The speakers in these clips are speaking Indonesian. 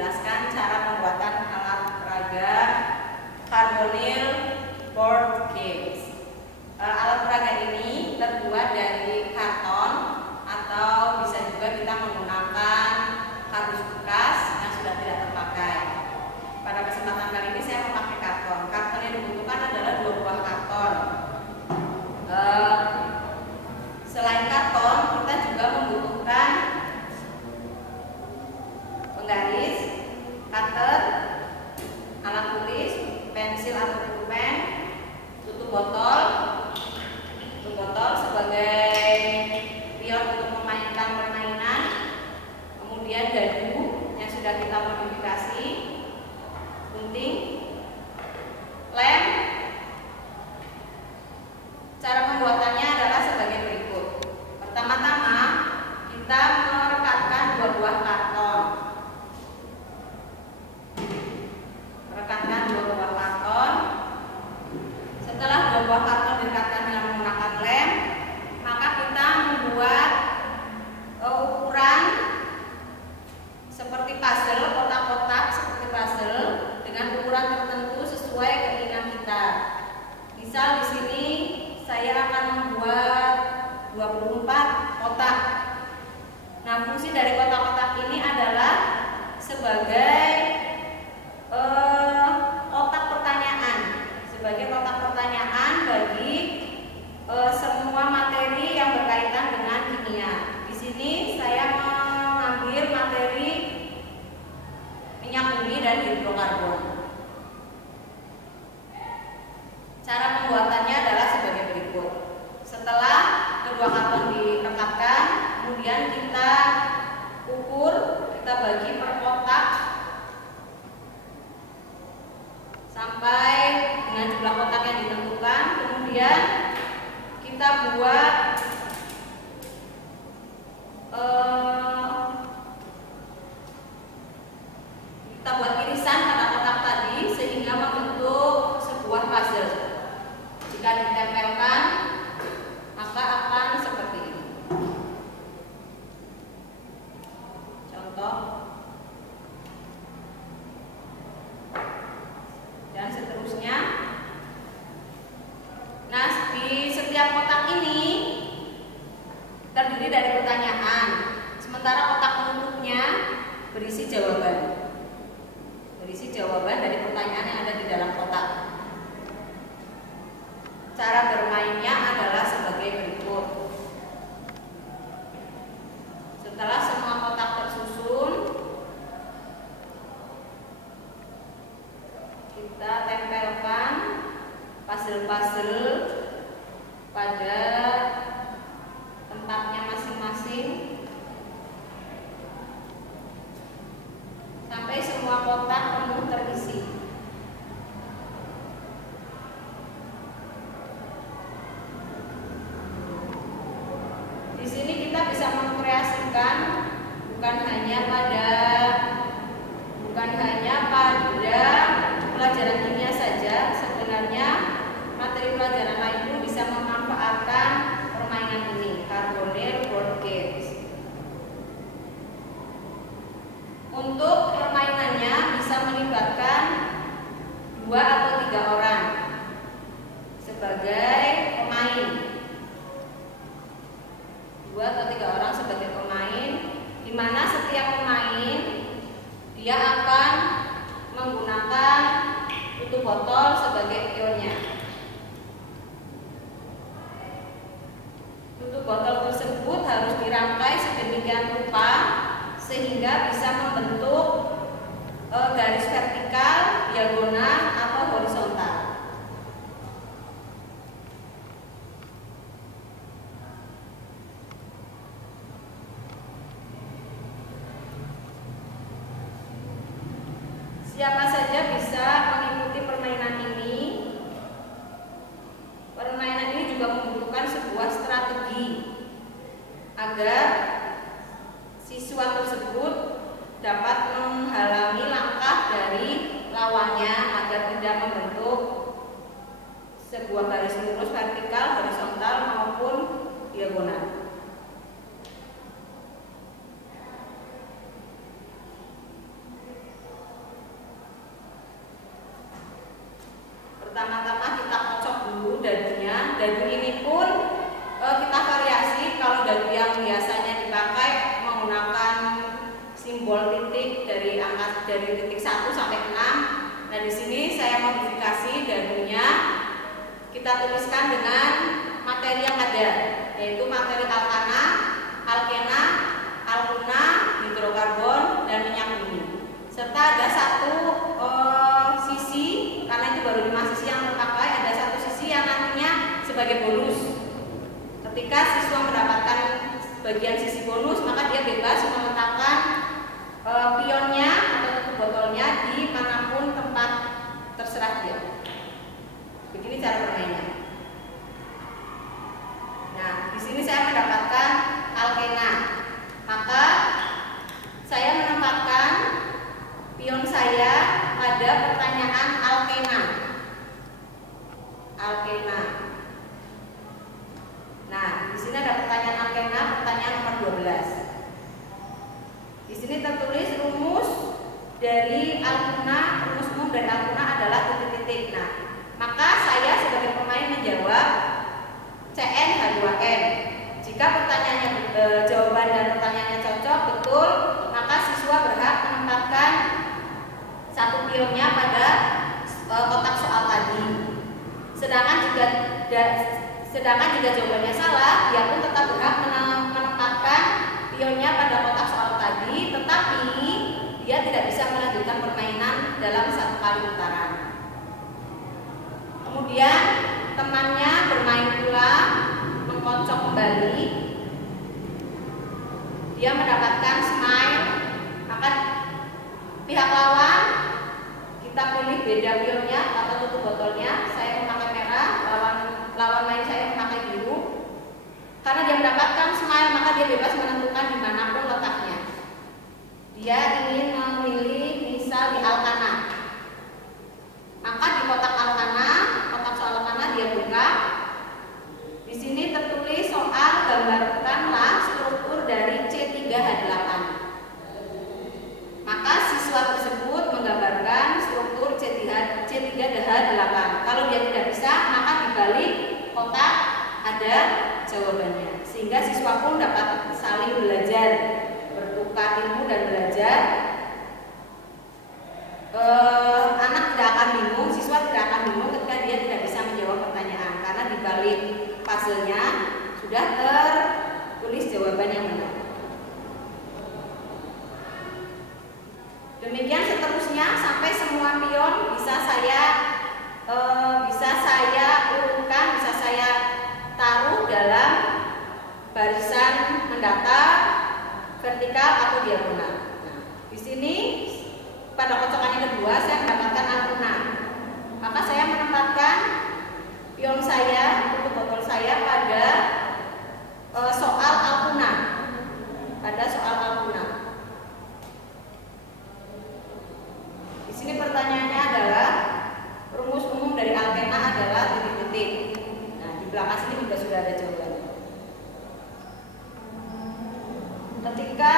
menjelaskan cara pembuatan alat peraga carbonyl board games. Alat peraga ini terbuat dari karton atau bisa juga kita menggunakan kardus bekas yang sudah tidak terpakai. Pada kesempatan kali ini saya memakai karton. Karton yang dibutuhkan adalah 2 buah karton. Selain karton, kita juga membutuhkan penggaris, cutter, alat tulis, pensil atau pulpen, tutup botol sebagai pion untuk memainkan permainan, kemudian dadu yang sudah kita modifikasi, gunting, lem. Cara pembuatannya adalah sebagai berikut. Pertama-tama kita merekatkan 2 buah karton. Rekatkan 2 buah karton. Setelah 2 buah karton direkatkan dengan menggunakan lem, maka kita membuat ukuran seperti puzzle, kotak-kotak seperti puzzle dengan ukuran tertentu sesuai keinginan kita. Misal di sini saya akan membuat 24 kotak. Nah, fungsi dari kotak-kotak ini adalah sebagai kotak pertanyaan, bagi semua materi yang berkaitan dengan kimia. Di sini saya mengambil materi minyak bumi dan hidrokarbon. Cara pembuatannya adalah sebagai berikut. Setelah kedua karton direkatkan, kemudian kita ukur, kita bagi per kotak sampai dengan jumlah kotak yang ditentukan. Kemudian kita buat irisan pada kotak tadi sehingga membentuk sebuah puzzle. Jika ditempelkan, maka akan seperti ini. Contoh. Dan seterusnya. Nah, di setiap kotak ini terdiri dari pertanyaan, sementara kotak penutupnya berisi jawaban. Berisi jawaban dari pertanyaan yang ada di dalam kotak. Cara bermainnya adalah sebagai berikut. Setelah semua kotak tersusun, kita tempelkan puzzle-puzzle pada tempatnya masing-masing sampai semua kotak penuh terisi. Di sini kita bisa mengkreasikan bukan hanya pada pelajaran kimia saja, sebenarnya materi pelajaran lain pun bisa memanfaatkan permainan ini, carbonyl board games. Untuk permainannya bisa melibatkan 2 atau 3 orang sebagai pemain. 2 atau 3 orang sebagai pemain, di mana setiap pemain dia akan menggunakan tutup botol sebagai pionnya. Tutup botol tersebut harus dirangkai sedemikian rupa sehingga bisa membentuk garis vertikal, diagonal, atau horizontal. Siapa saja bisa mengikuti permainan ini. Permainan ini juga membutuhkan sebuah strategi agar siswa tersebut dapat menghalangi langkah dari lawannya agar tidak membentuk sebuah garis lurus vertikal, horizontal maupun diagonal. Pertama-tama kita kocok dulu dadunya. Dadu ini pun kita variasi. Kalau dadu yang biasanya dipakai menggunakan simbol titik dari titik 1 sampai 6. Nah, di sini saya modifikasi dadunya. Kita tuliskan dengan materi yang ada, yaitu materi alkana, alkena, alkuna, hidrokarbon, dan minyak bumi. Serta ada satu sisi, karena itu baru 5 sisi yang terpakai, ada satu sisi yang nantinya sebagai bonus. Ketika siswa mendapatkan bagian sisi bonus, maka dia bebas meletakkan pionnya atau tutup botolnya di manapun tempat terserah dia. Begini cara bermainnya. Nah, di sini saya mendapatkan alkena, maka saya menempatkan pion saya pada pertanyaan alkena. Alkena. Nah, di sini ada pertanyaan alkena, pertanyaan nomor 12. Di sini tertulis rumus dari alkuna, rumus umum dari alkuna adalah titik-titik. Nah, maka saya sebagai pemain menjawab CnH2n. Jika pertanyaannya jawaban dan pertanyaannya cocok betul, maka siswa berhak menempatkan satu pionnya pada kotak soal tadi. Sedangkan jika jawabannya salah, dia pun tetap berhak menempatkan pionnya pada kotak soal tadi, tetapi dia tidak bisa melanjutkan permainan dalam satu kali putaran. Kemudian temannya bermain pula, mengkocok kembali. Dia mendapatkan smile, maka pihak lawan kita pilih beda pionnya atau tutup botolnya. Saya memakai merah, lawan main saya memakai biru. Karena dia mendapatkan smile, maka dia bebas menentukan dimanapun letaknya. Dia ingin memilih misal di alkana, maka di kotak alkana, kotak soal alkana dia buka. Di sini tertulis soal gambarkanlah struktur dari C3H8. Maka siswa tersebut menggambarkan struktur C3H8. Kalau dia tidak bisa, maka di balik kotak ada jawabannya. Sehingga siswa pun dapat saling belajar, bertukar ilmu dan belajar. Anak tidak akan bingung, siswa tidak akan bingung ketika dia tidak bisa menjawab pertanyaan, karena di balik puzzle-nya sudah tertulis jawaban yang benar. Demikian seterusnya sampai semua pion bisa saya urutkan, bisa saya taruh dalam barisan mendatar, vertikal atau diagonal. Nah, di sini pada kocokan yang kedua saya mendapatkan alkuna, maka saya menempatkan pion saya, tutup botol saya pada soal alkuna, Di sini pertanyaannya adalah rumus umum dari alkena adalah titik-titik. Nah, di belakang sini juga sudah ada jawabannya. Ketika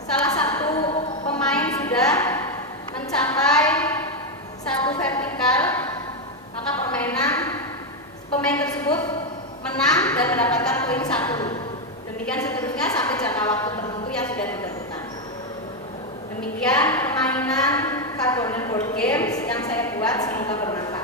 salah satu pemain sudah mencapai satu vertikal, maka pemain tersebut menang dan mendapatkan poin 1. Demikian seterusnya sampai jangka waktu tertentu yang sudah ditentukan. Demikian permainan Carbonel Board Games yang saya buat, semoga bermanfaat.